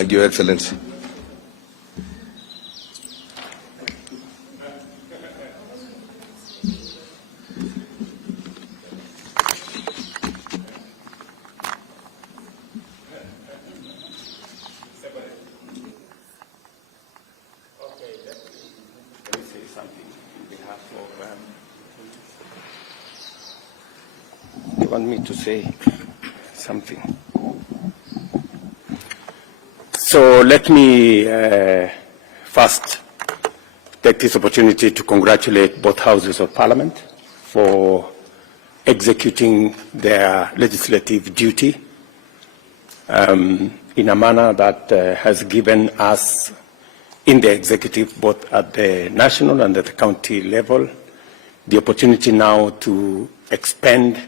Thank you, Your Excellency. You want me to say something? So let me first take this opportunity to congratulate both houses of Parliament for executing their legislative duty in a manner that has given us in the executive, both at the national and at the county level, the opportunity now to expend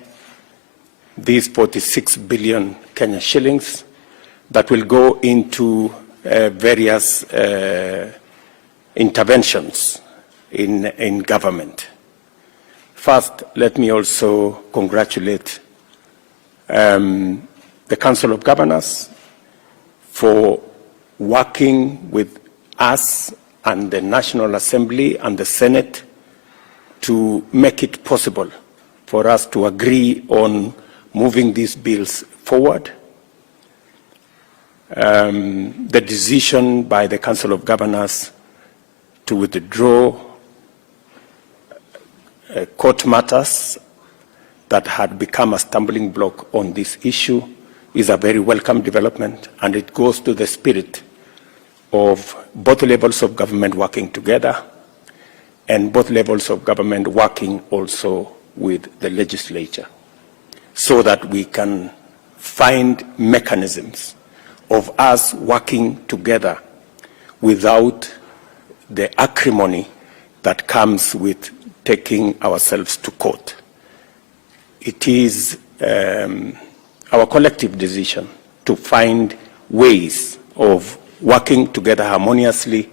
these 46 billion Kenya shillings that will go into various interventions in government. First, let me also congratulate the Council of Governors for working with us and the National Assembly and the Senate to make it possible for us to agree on moving these bills forward. The decision by the Council of Governors to withdraw court matters that had become a stumbling block on this issue is a very welcome development, and it goes to the spirit of both levels of government working together and both levels of government working also with the legislature, so that we can find mechanisms of us working together without the acrimony that comes with taking ourselves to court. It is our collective decision to find ways of working together harmoniously,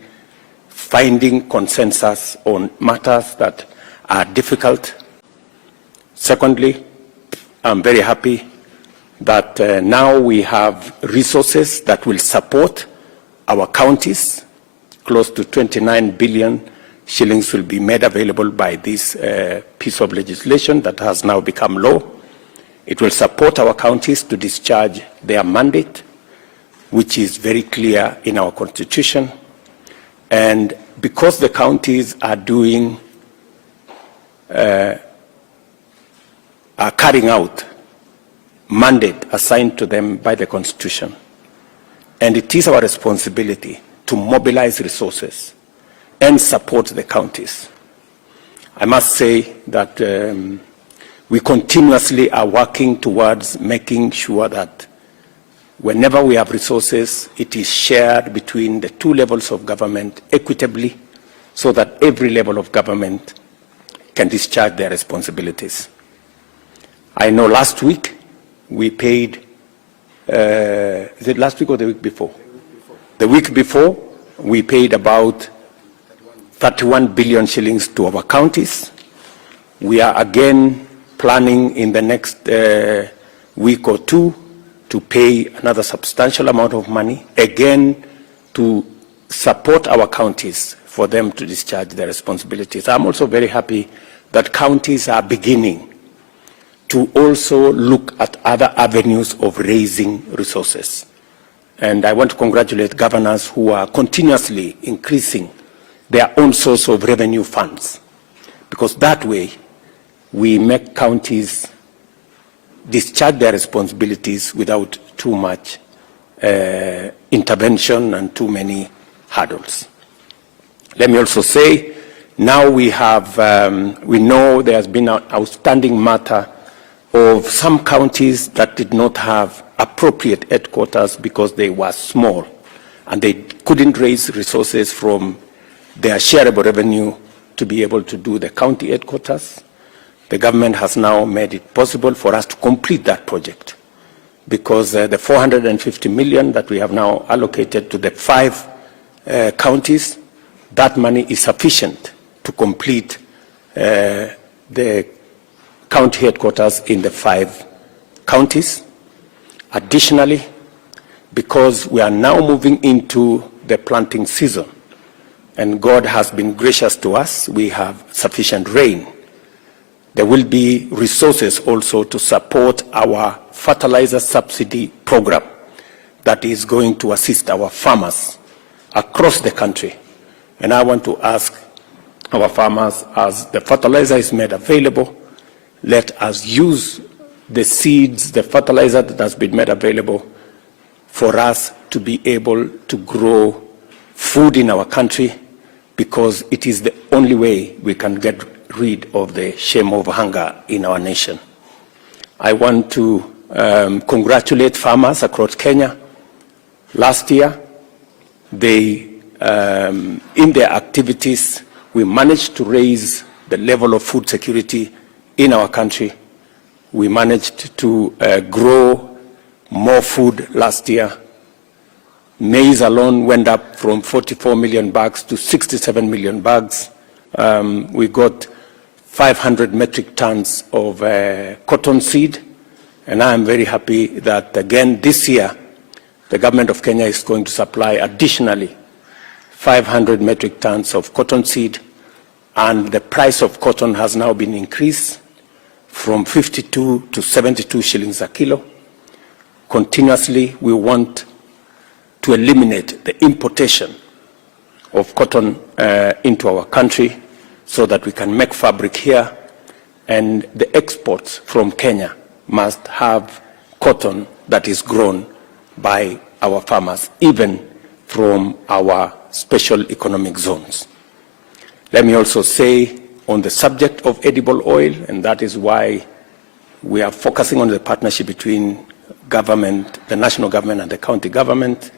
finding consensus on matters that are difficult. Secondly, I'm very happy that now we have resources that will support our counties. Close to 29 billion shillings will be made available by this piece of legislation that has now become law. It will support our counties to discharge their mandate, which is very clear in our constitution. And because the counties are carrying out mandate assigned to them by the Constitution, and it is our responsibility to mobilize resources and support the counties. I must say that we continuously are working towards making sure that whenever we have resources, it is shared between the two levels of government equitably, so that every level of government can discharge their responsibilities. I know last week we paid, is it last week or the week before? The week before, we paid about 31 billion shillings to our counties. We are again planning in the next week or two to pay another substantial amount of money, again to support our counties for them to discharge their responsibilities. I'm also very happy that counties are beginning to also look at other avenues of raising resources. And I want to congratulate governors who are continuously increasing their own source of revenue funds, because that way we make counties discharge their responsibilities without too much intervention and too many hurdles. Let me also say, now we know there has been an outstanding matter of some counties that did not have appropriate headquarters because they were small and they couldn't raise resources from their shareable revenue to be able to do the county headquarters. The government has now made it possible for us to complete that project, because the 450 million that we have now allocated to the 5 counties, that money is sufficient to complete the county headquarters in the 5 counties. Additionally, because we are now moving into the planting season. And God has been gracious to us. We have sufficient rain. There will be resources also to support our fertilizer subsidy program that is going to assist our farmers across the country. And I want to ask our farmers, as the fertilizer is made available, let us use the seeds, the fertilizer that has been made available for us to be able to grow food in our country, because it is the only way we can get rid of the shame of hunger in our nation. I want to congratulate farmers across Kenya. Last year, in their activities, we managed to raise the level of food security in our country. We managed to grow more food last year. Maize alone went up from 44 million bags to 67 million bags. We got 500 metric tons of cotton seed, and I am very happy that again this year the government of Kenya is going to supply additionally 500 metric tons of cotton seed, and the price of cotton has now been increased from 52 to 72 shillings a kilo. Continuously, we want to eliminate the importation of cotton into our country so that we can make fabric here, and the exports from Kenya must have cotton that is grown by our farmers, even from our special economic zones. Let me also say on the subject of edible oil, and that is why we are focusing on the partnership between government, the national government and the county government.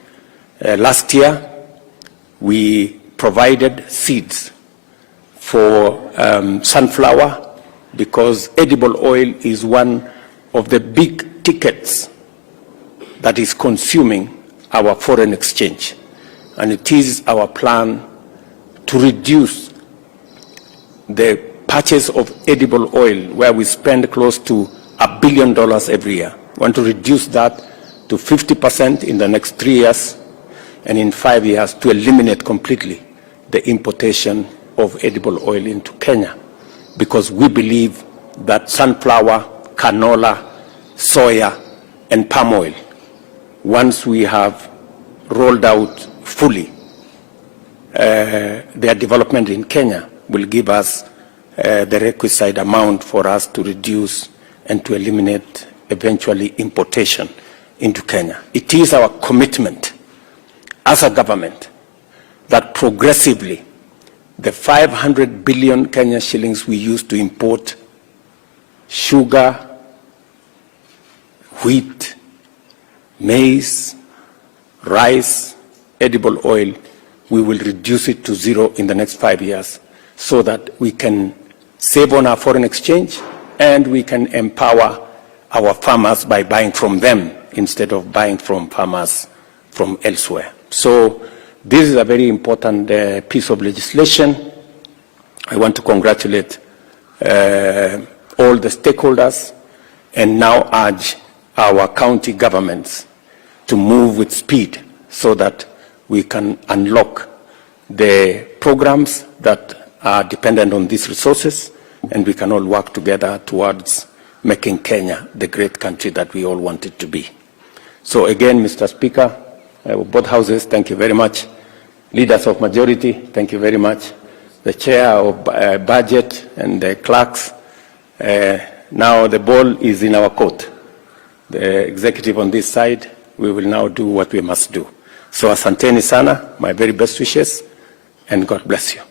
Last year, we provided seeds for sunflower, because edible oil is one of the big tickets that is consuming our foreign exchange. And it is our plan to reduce the purchase of edible oil, where we spend close to $1 billion every year. We want to reduce that to 50% in the next 3 years, and in 5 years to eliminate completely the importation of edible oil into Kenya, because we believe that sunflower, canola, soya, and palm oil, once we have rolled out fully their development in Kenya, will give us the requisite amount for us to reduce and to eliminate eventually importation into Kenya. It is our commitment as a government that progressively the 500 billion Kenya shillings we use to import sugar, wheat, maize, rice, edible oil, we will reduce it to zero in the next 5 years, so that we can save on our foreign exchange and we can empower our farmers by buying from them instead of buying from farmers from elsewhere. So this is a very important piece of legislation. I want to congratulate all the stakeholders and now urge our county governments to move with speed so that we can unlock the programs that are dependent on these resources, and we can all work together towards making Kenya the great country that we all want it to be. So again, Mr. Speaker, both houses, thank you very much. Leaders of majority, thank you very much. The chair of budget and the clerks, now the ball is in our court. The executive on this side, we will now do what we must do. So asanteni sana, my very best wishes, and God bless you.